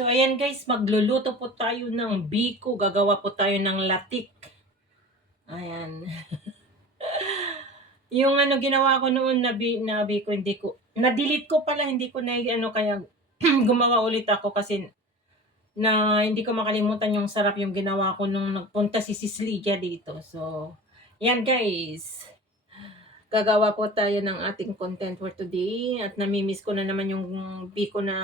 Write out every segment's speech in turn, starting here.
So, ayan guys, magluluto po tayo ng biko. Gagawa po tayo ng latik. Ayan. Yung ginawa ko noon na biko, hindi ko, na-delete ko pala, hindi ko na, kaya gumawa ulit ako kasi na hindi ko makalimutan yung sarap yung ginawa ko nung nagpunta si Sis Lydia dito. So, ayan guys. Gagawa po tayo ng ating content for today at namimiss ko na naman yung biko na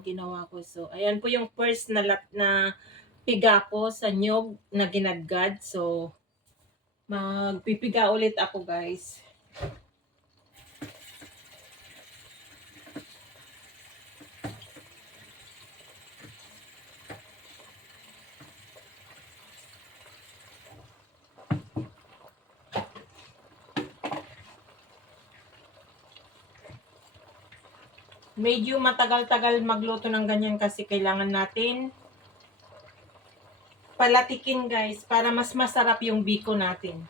ginawa ko. So, ayan po yung first na piga ko sa nyog na ginadgad. So, magpipiga ulit ako guys. Medyo matagal-tagal magluto ng ganyan kasi kailangan natin palatikin guys para mas masarap yung biko natin.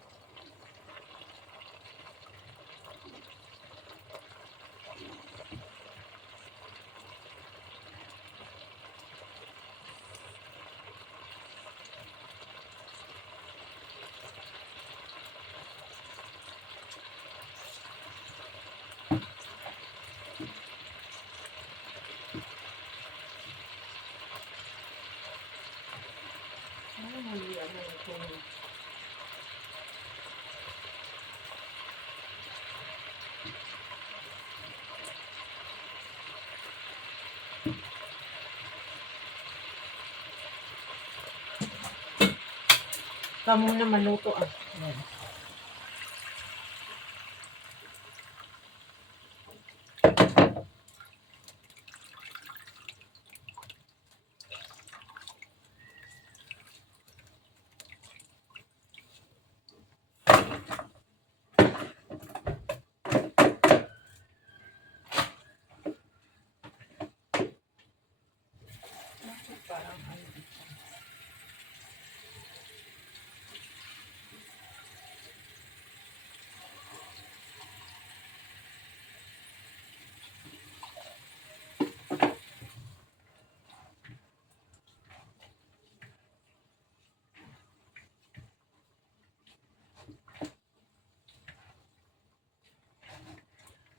Kamu na maluto ah. Ayan.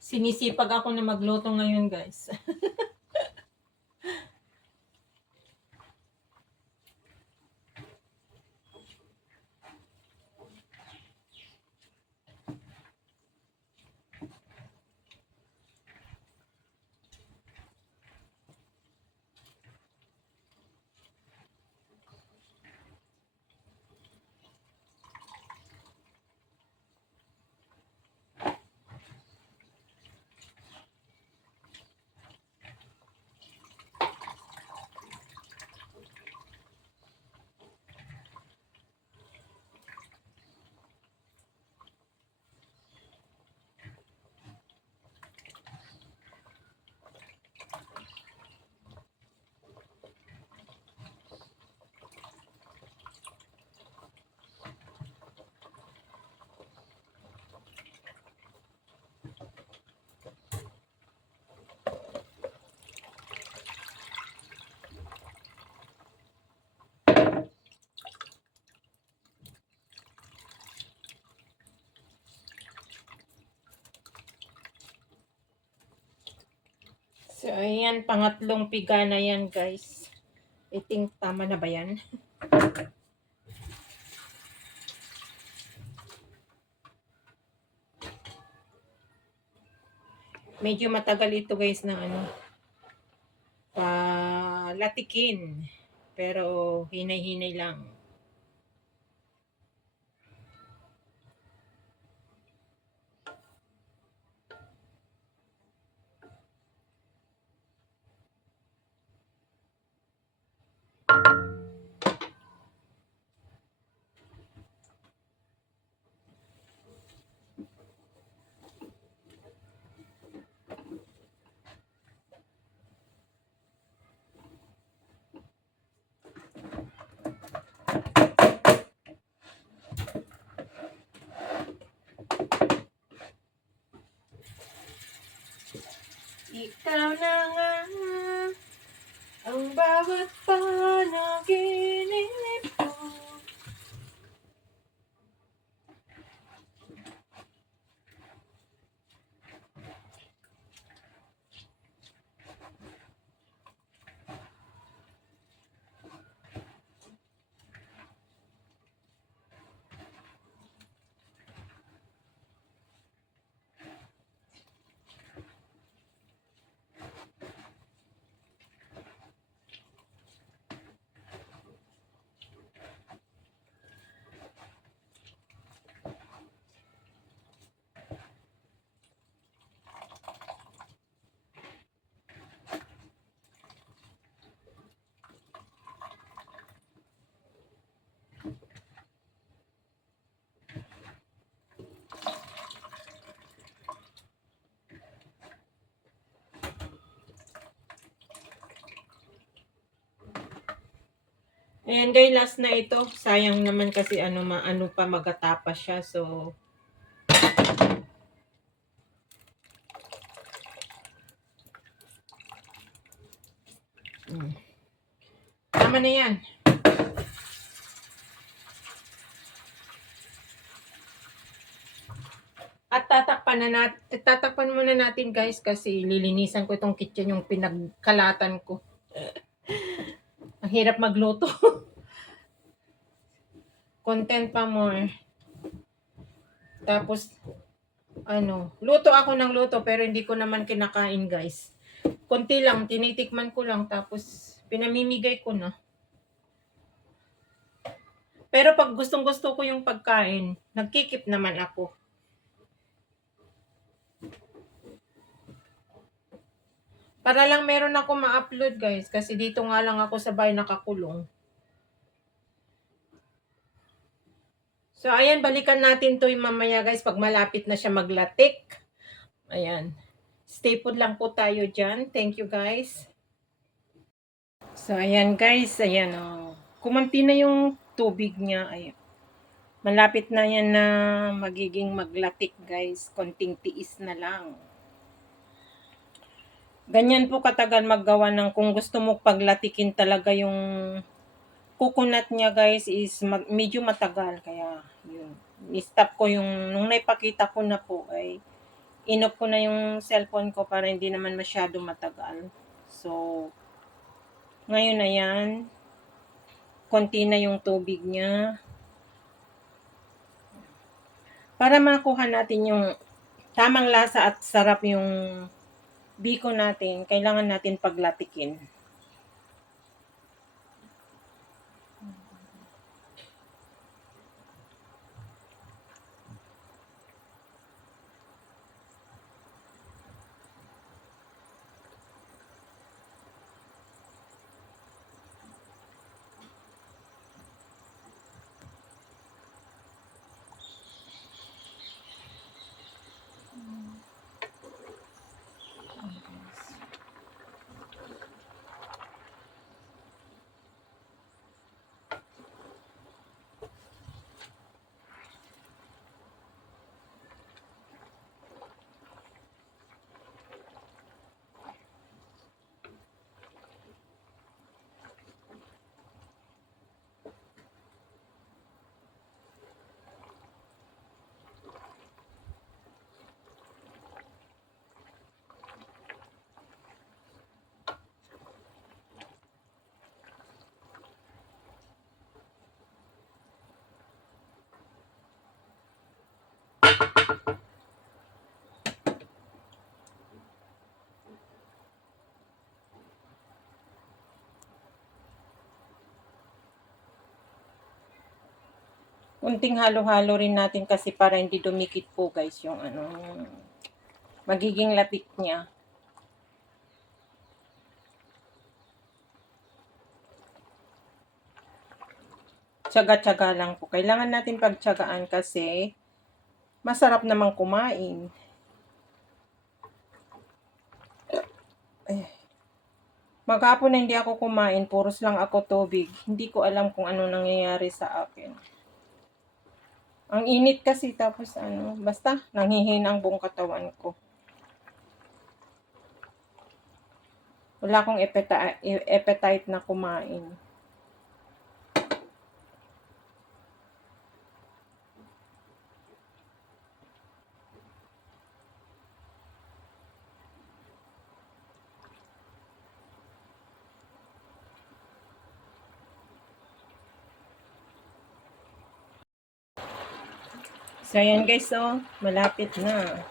Sinisipag ako na magluto ngayon guys. So, ayan, pangatlong piga na yan, guys. I think tama na ba yan? Medyo matagal ito, guys, na latikin. Pero, hinay-hinay lang. Ikaw na nga ang bawat panaginip ko. Ayan guys, last na ito. Sayang naman kasi ano pa magatapa siya. So, tama na yan. At tatakpan muna natin guys kasi lilinisan ko itong kitchen yung pinagkalatan ko. Ang hirap magluto. Content pa more. Tapos, luto ako ng luto pero hindi ko naman kinakain guys. Konti lang, tinitikman ko lang tapos pinamimigay ko na. Pero pag gustong gusto ko yung pagkain, nagkikip naman ako. Para lang meron ako ma-upload guys kasi dito nga lang ako sa bahay nakakulong. So, ayan, balikan natin to yung mamaya guys pag malapit na siya maglatik. Ayan. Stay put lang po tayo dyan. Thank you guys. So, ayan guys. Ayan kumanti na yung tubig niya. Ayan. Malapit na yan na magiging maglatik guys. Konting tiis na lang. Ganyan po katagal maggawa ng kung gusto mo paglatikin talaga yung coconut niya guys is medyo matagal kaya yun. I-stop ko yung nung naipakita ko na po ay inop ko na yung cellphone ko para hindi naman masyado matagal. So ngayon na yan. Konti na yung tubig niya. Para makuha natin yung tamang lasa at sarap yung biko natin, kailangan natin paglatikin. Kunting halo-halo rin natin kasi para hindi dumikit po guys yung magiging latik niya. Tiyaga-tiyaga lang po. Kailangan natin pagtiyagaan kasi masarap namang kumain. Maghapon na hindi ako kumain, puros lang ako tubig. Hindi ko alam kung ano nangyayari sa akin. Ang init kasi tapos basta nanghihina ang buong katawan ko. Wala akong appetite na kumain. So, ayan guys, oh, malapit na.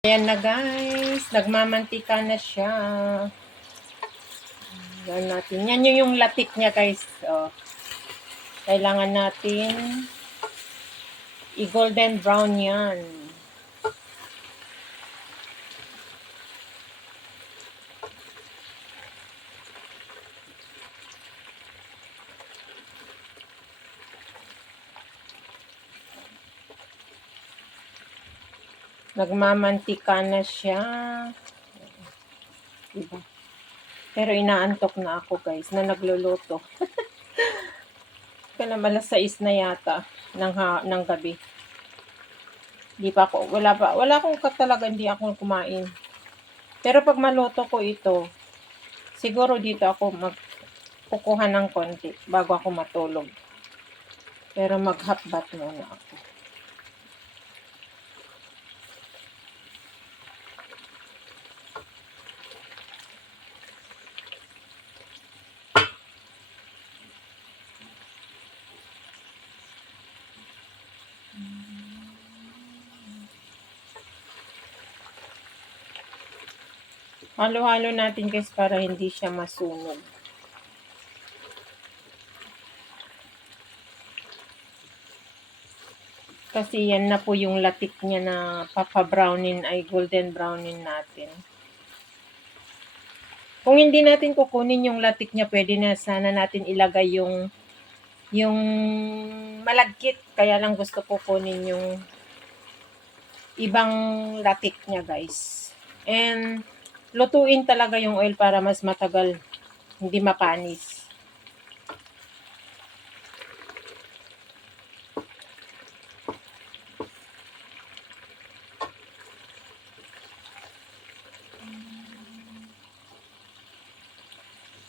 Ayan na guys, nagmamantika na siya. Yan natin. Yan yung latik niya guys. Oh. Kailangan natin i-golden brown yan. Nagmamantika na siya. Diba? Pero inaantok na ako guys na nagluluto. Kaya malas 6 na yata ng gabi. Di pa ako, wala akong talaga hindi ako kumain. Pero pag maluto ko ito, siguro dito ako magkukuha ng konti bago ako matulog. Pero mag-half-bath muna ako. Halo-halo natin guys para hindi siya masunog. Kasi yan na po yung latik niya na papabrownin ay golden brownin natin. Kung hindi natin kukunin yung latik niya, pwede na sana natin ilagay yung malagkit. Kaya lang gusto ko kunin yung ibang latik niya guys. And lutuin talaga yung oil para mas matagal, hindi mapanis.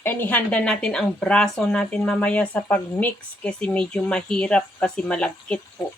And ihanda natin ang braso natin mamaya sa pag-mix kasi medyo mahirap kasi malagkit po.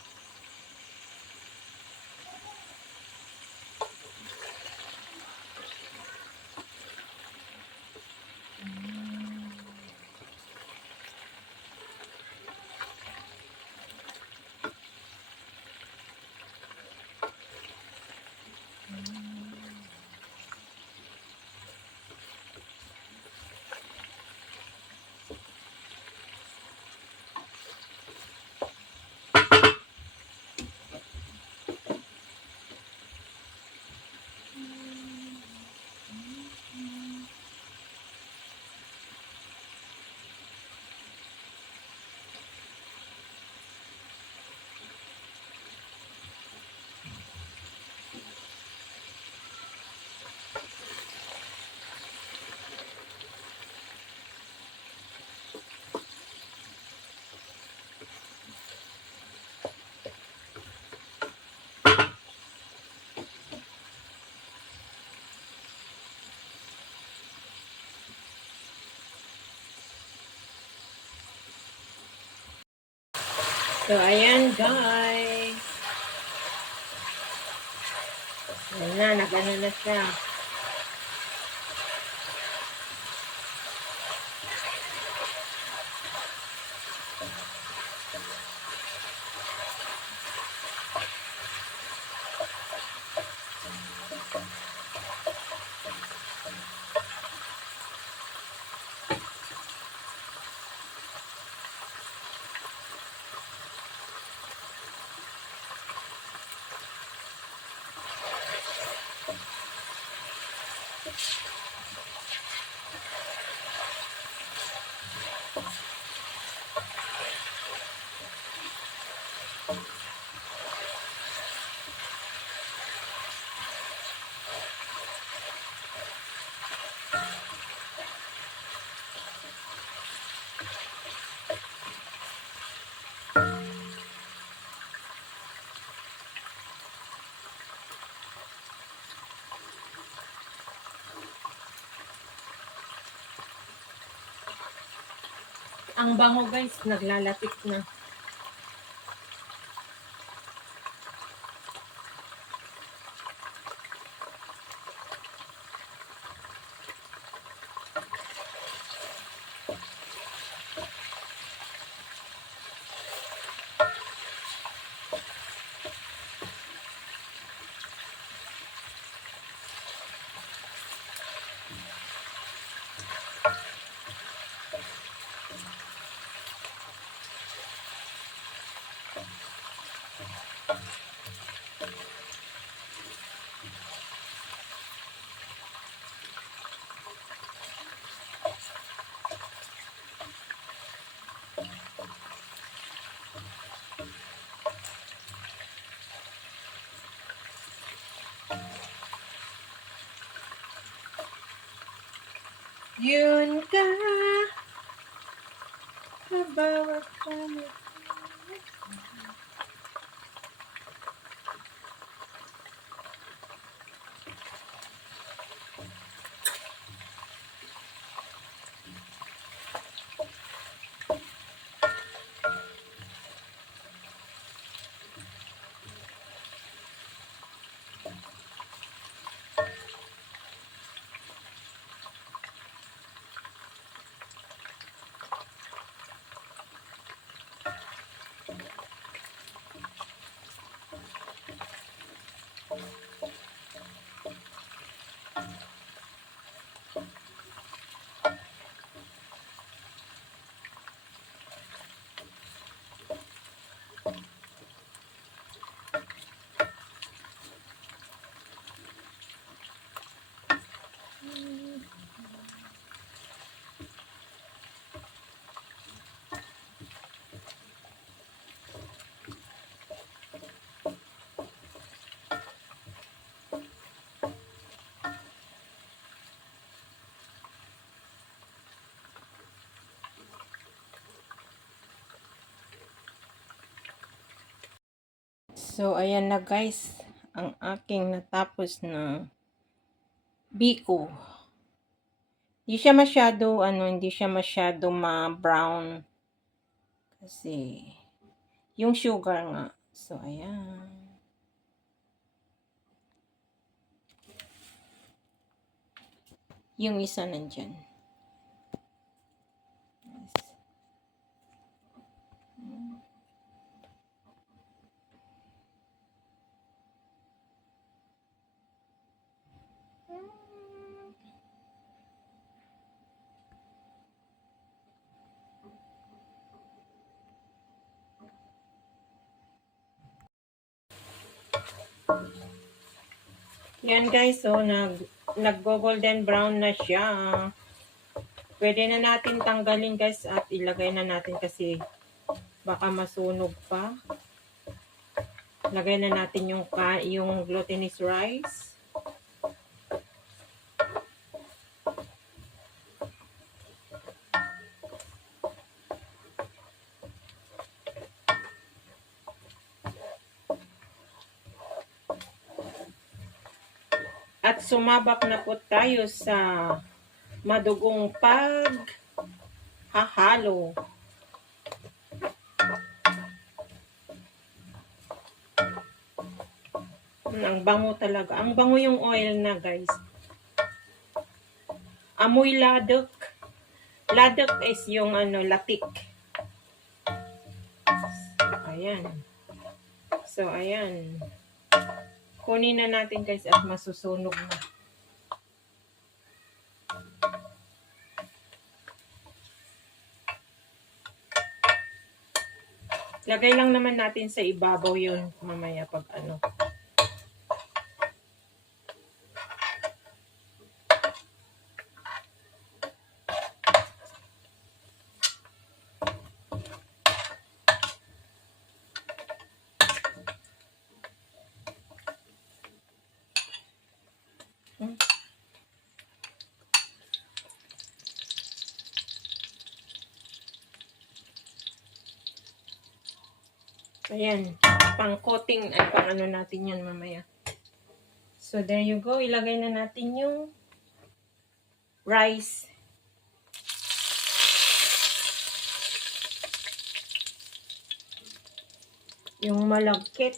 So, ayan guys. Ayan na, nag-ano na siya. Ang bango guys, naglalatik na. Yun ka, kabawat kami. So, ayan na guys, ang aking natapos na biko. Hindi siya masyado ma-brown. Kasi, yung sugar nga. So, ayan. Yung isa nandyan. Yan guys, so nag-golden brown na siya. Pwede na natin tanggalin guys at ilagay na natin kasi baka masunog pa. Lagay na natin yung glutinous rice. At sumabak na po tayo sa madugong paghahalo. Ang bango talaga. Ang bango yung oil na, guys. Amoy ladok. Ladok is yung latik. Ayan. So, ayan. Kunin na natin, guys, at masusunog na. Lagay lang naman natin sa ibabaw yun mamaya pag Ayan, pang coating ay pang natin yan mamaya. So there you go, ilagay na natin yung rice. Yung malagkit.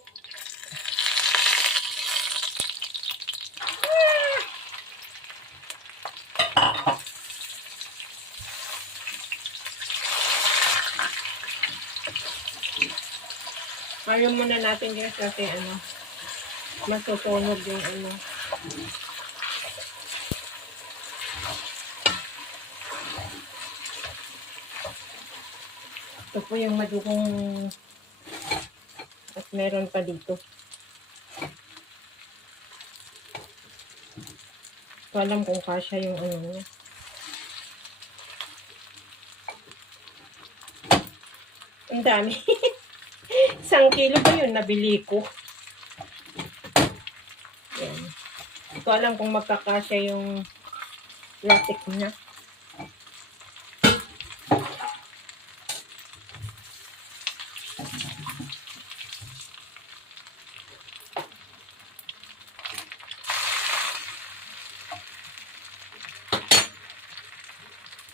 Ayaw muna natin guys kasi matutunog yung Ito po yung madugong at meron pa dito. So, alam kung kasya yung niya. Ang dami. 1 kilo ba yun nabili ko? Yan. Hindi ko alam kung magkakasya yung latik niya.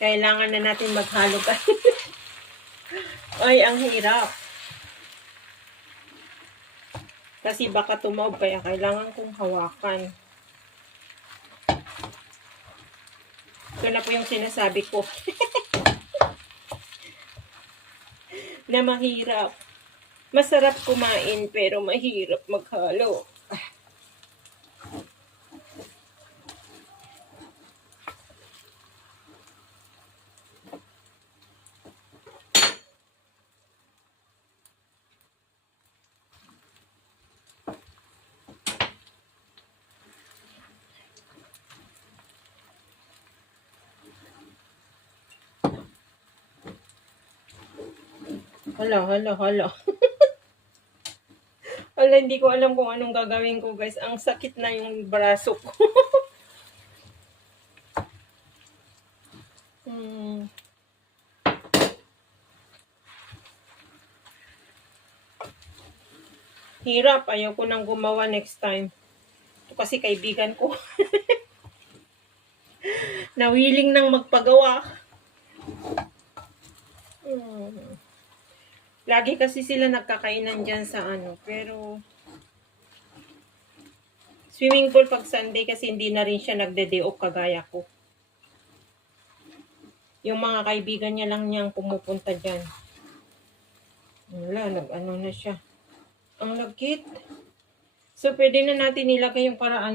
Kailangan na natin maghalo pa. Ay, ang hirap. Kasi baka tumaob, kaya kailangan kong hawakan. Ito na po yung sinasabi ko. Na mahirap. Masarap kumain, pero mahirap maghalo. Hala. Hala, hindi ko alam kung anong gagawin ko, guys. Ang sakit na yung braso ko. Hirap. Ayaw ko nang gumawa next time. Ito kasi kaibigan ko. Nawiling nang magpagawa. Lagi kasi sila nagkakainan dyan sa pero swimming pool pag Sunday kasi hindi na rin siya nagde-day-off kagaya ko. Yung mga kaibigan niya lang niyang pumupunta dyan. Wala, na siya. Ang lagkit. So, pwede na natin ilagay yung para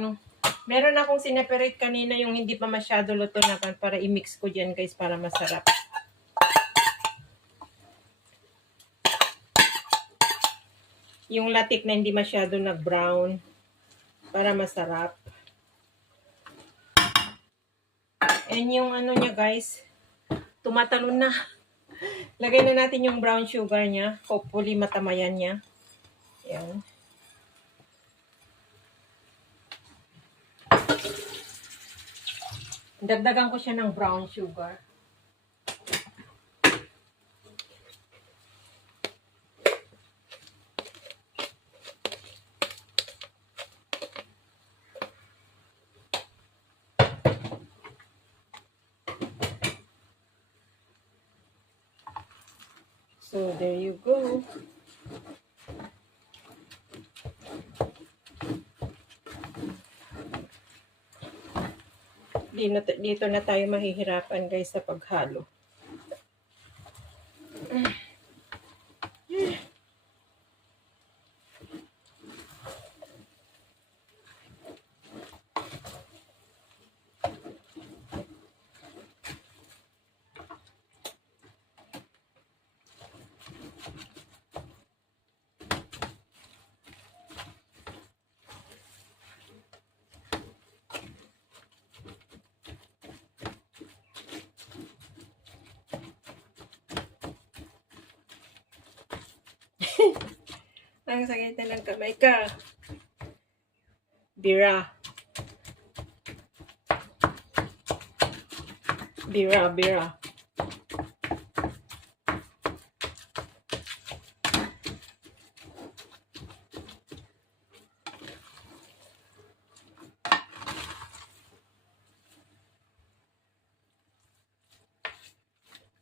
Meron akong sineperate kanina yung hindi pa masyado luto na para i-mix ko dyan guys para masarap. Yung latik na hindi masyado nag-brown para masarap. And yung niya guys, tumatalon na. Lagay na natin yung brown sugar niya. Hopefully matamayan niya. Ayan. Dagdagan ko siya ng brown sugar. So, there you go. Dito na tayo mahihirapan guys sa paghalo. Ang sakit na ng kamay ka. Bira.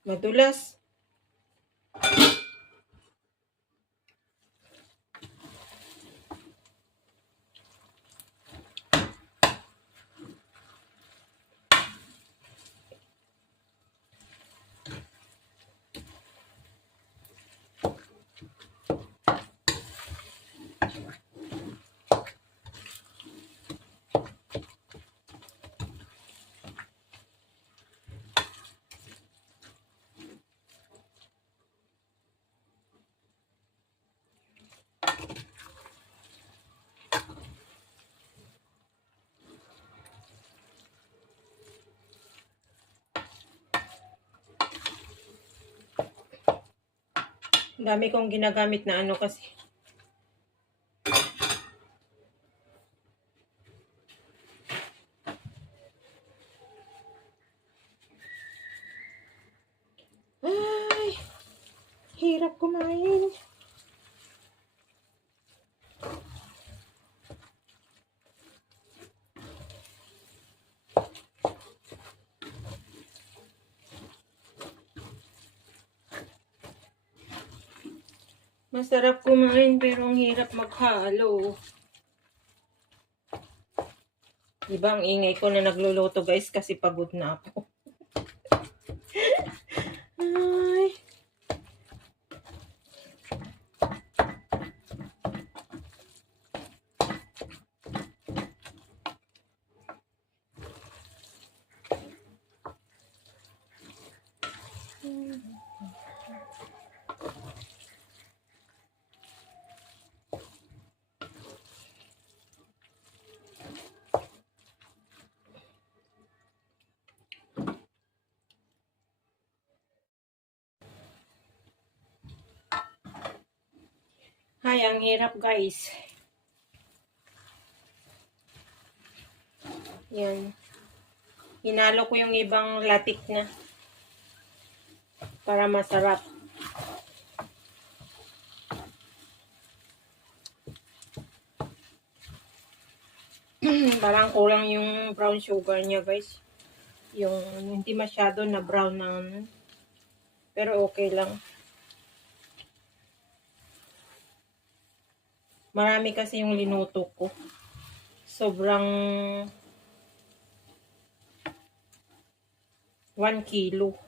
Madulas. Dami kong ginagamit na ano kasi. Ay, hirap kumain. Masarap kumain pero ang hirap maghalo. Diba ang ingay ko na nagluluto guys kasi pagod na ako. Ay. Ay, ang hirap guys. Yan. Hinalo ko yung ibang latik na para masarap. Parang kulang yung brown sugar niya guys. Yung hindi masyado na brown na ano. Pero okay lang. Marami kasi yung linuto ko. Sobrang 1 kilo.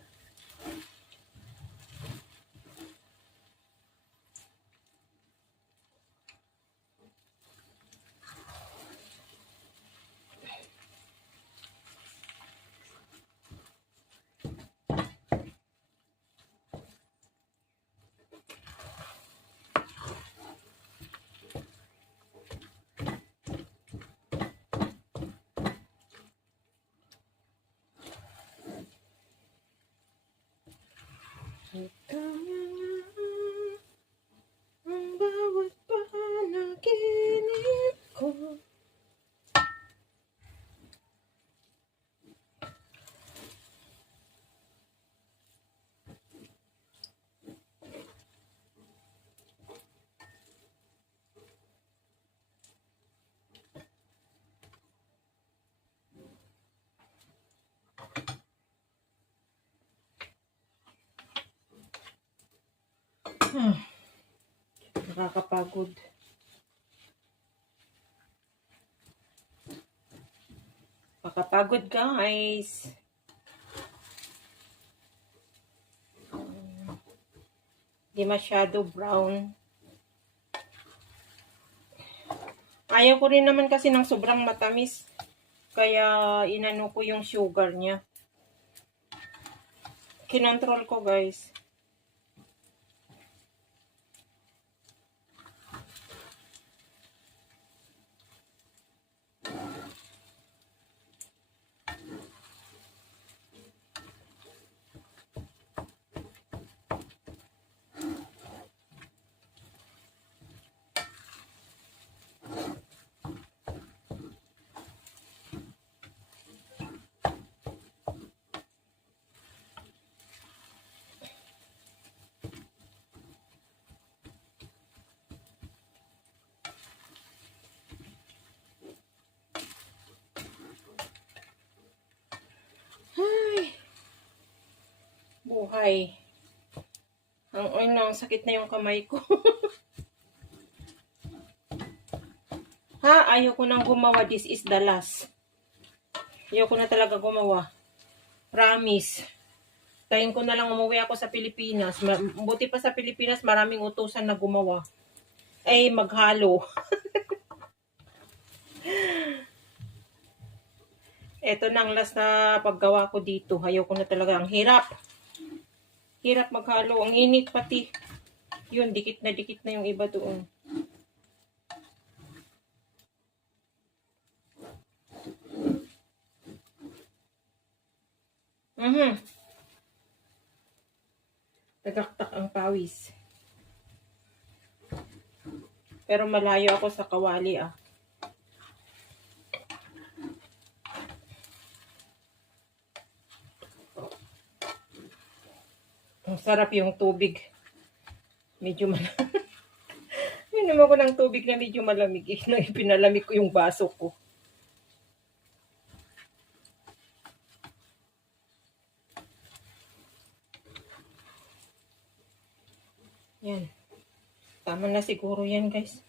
Ang bawat panaginip ko. Nakakapagod. Makapagod guys. Di masyado brown. Ayaw ko rin naman kasi ng sobrang matamis. Kaya inano ko yung sugar niya. Kinontrol ko guys. Buhay. Ang sakit na yung kamay ko. Ayoko nang gumawa. This is the last. Ayoko na talaga gumawa. Promise. Tayin ko na lang umuwi ako sa Pilipinas. Buti pa sa Pilipinas, maraming utusan na gumawa. Ay, maghalo. Ito na ang last na paggawa ko dito. Ayoko na talaga. Ang hirap. Hirap maghalo. Ang init pati. Yun, dikit na yung iba doon. Tagaktak ang pawis. Pero malayo ako sa kawali Ang sarap yung tubig. Medyo malamig. Inom ako ng tubig na medyo malamig. Pinalamig ko yung baso ko. Yan. Tama na siguro yan, guys.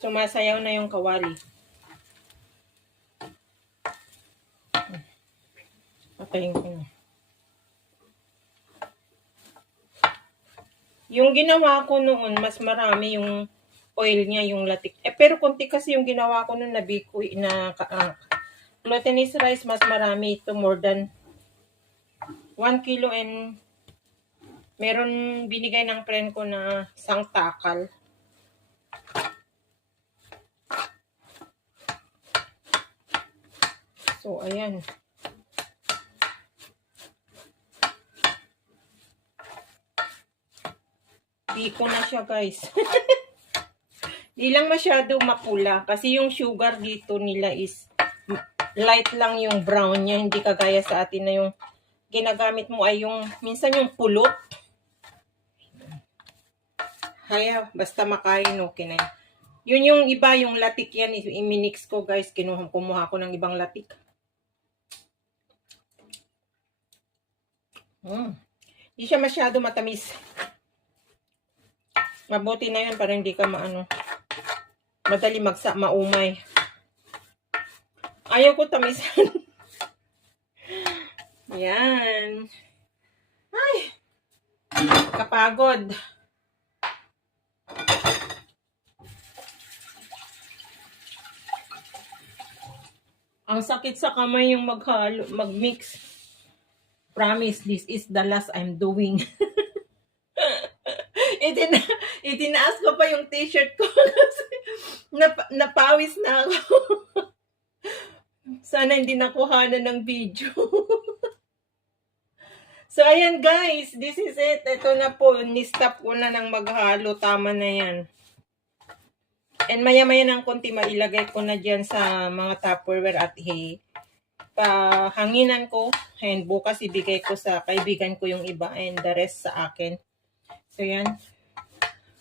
Sumasayaw na yung kawali. Patayin ko na. Yung ginawa ko noon, mas marami yung oil niya, yung latik. Pero konti kasi yung ginawa ko noon na bikoy, na glutinous rice, mas marami ito. More than 1 kilo and meron binigay ng friend ko na isang takal. So, ayan. Biko na siya, guys. Di lang masyado mapula. Kasi yung sugar dito nila is light lang yung brown niya. Hindi kagaya sa atin na yung ginagamit mo ay yung, minsan yung pulot. Kaya, basta makain, okay na yun. Yun yung iba, yung latik yan. I-minix ko, guys. Kumuha ko ng ibang latik. Hindi siya masyado matamis. Mabuti na yun para hindi ka madali maumay. Ayaw ko tamisan. Yan. Ay, kapagod. Ang sakit sa kamay yung mag-mix. Promise, this is the last I'm doing. Itinaas ko pa yung t-shirt ko kasi napawis na ako. Sana hindi nakuhanan ng video. So, ayan guys, this is it. Ito na po, ni-stop ko na ng maghalo. Tama na yan. And maya-maya ng konti, mailagay ko na dyan sa mga Tupperware at pahanginan ko and bukas ibigay ko sa kaibigan ko yung iba and the rest sa akin. So yan,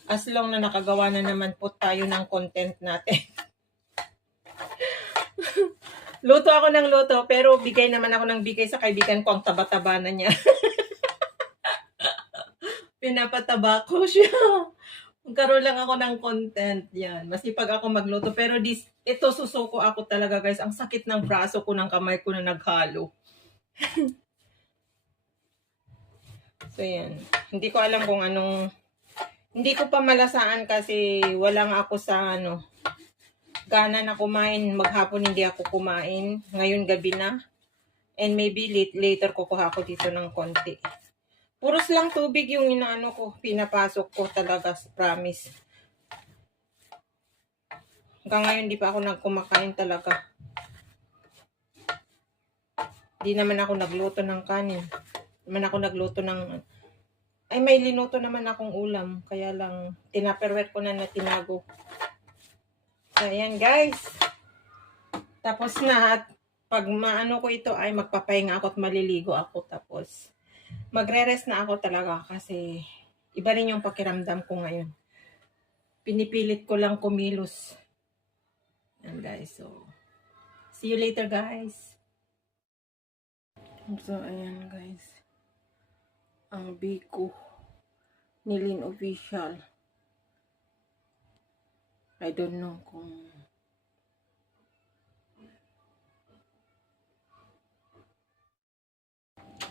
as long na nakagawa na naman po tayo ng content natin. Luto ako ng luto, pero bigay naman ako ng bigay sa kaibigan ko, ang taba-taba na niya. Pinapataba ko siya. Magkaroon lang ako ng content. Yan. Masipag ako magluto. Pero ito susuko ako talaga, guys. Ang sakit ng braso ko, ng kamay ko na naghalo. So, yan. Hindi ko alam kung anong... Hindi ko pa malasaan kasi walang ako sa gana na kumain. Maghapon hindi ako kumain. Ngayon gabi na. And maybe later kukuha ko dito ng konti. Puros lang tubig yung inaano ko. Pinapasok ko talaga. Promise. Hanggang ngayon di pa ako nagkumakain talaga. Di naman ako nagluto ng kanin. Di naman ako nagluto ng... Ay, may linuto naman akong ulam. Kaya lang, tinaperwet ko na tinago. Ayan, guys. Tapos na. At pag maano ko ito, ay magpapahinga ako at maliligo ako. Tapos, magre-rest na ako talaga kasi iba rin yung pakiramdam ko ngayon. Pinipilit ko lang kumilos. Ayan, guys. So, see you later, guys. So, ayan, guys. Ang Biko ni Lynn Official. I don't know kung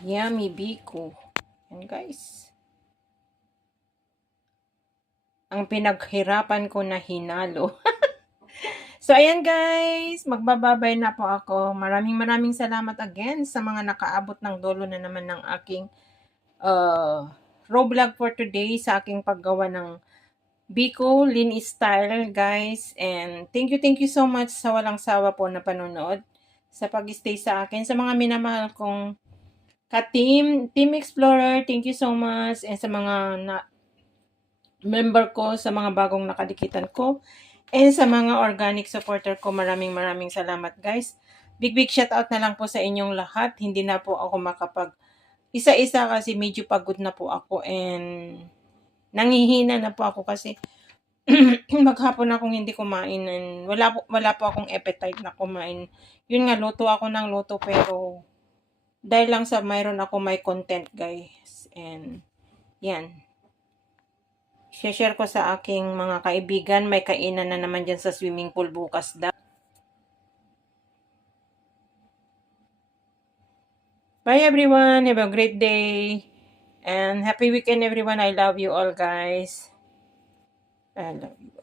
Yummy Biko. Yan, guys. Ang pinaghirapan ko na hinalo. So, ayan, guys. Magbababay na po ako. Maraming salamat again sa mga nakaabot ng dulo na naman ng aking raw vlog for today sa aking paggawa ng Biko Lynn Style, guys. And thank you so much sa walang sawa po na panonood, sa pag-stay sa akin, sa mga minamahal kong ka-team, Team Explorer, thank you so much. And sa mga member ko, sa mga bagong nakadikitan ko, and sa mga organic supporter ko, maraming salamat, guys. Big shout out na lang po sa inyong lahat. Hindi na po ako makapag isa-isa kasi medyo pagod na po ako and nangihina na po ako kasi maghapon akong hindi kumain and wala po akong appetite na kumain. Yun nga, luto ako ng luto pero dahil lang sa mayroon ako may content, guys. And yan. Share ko sa aking mga kaibigan. May kainan na naman dyan sa swimming pool bukas daw. Bye everyone. Have a great day. And happy weekend everyone. I love you all, guys. I love you.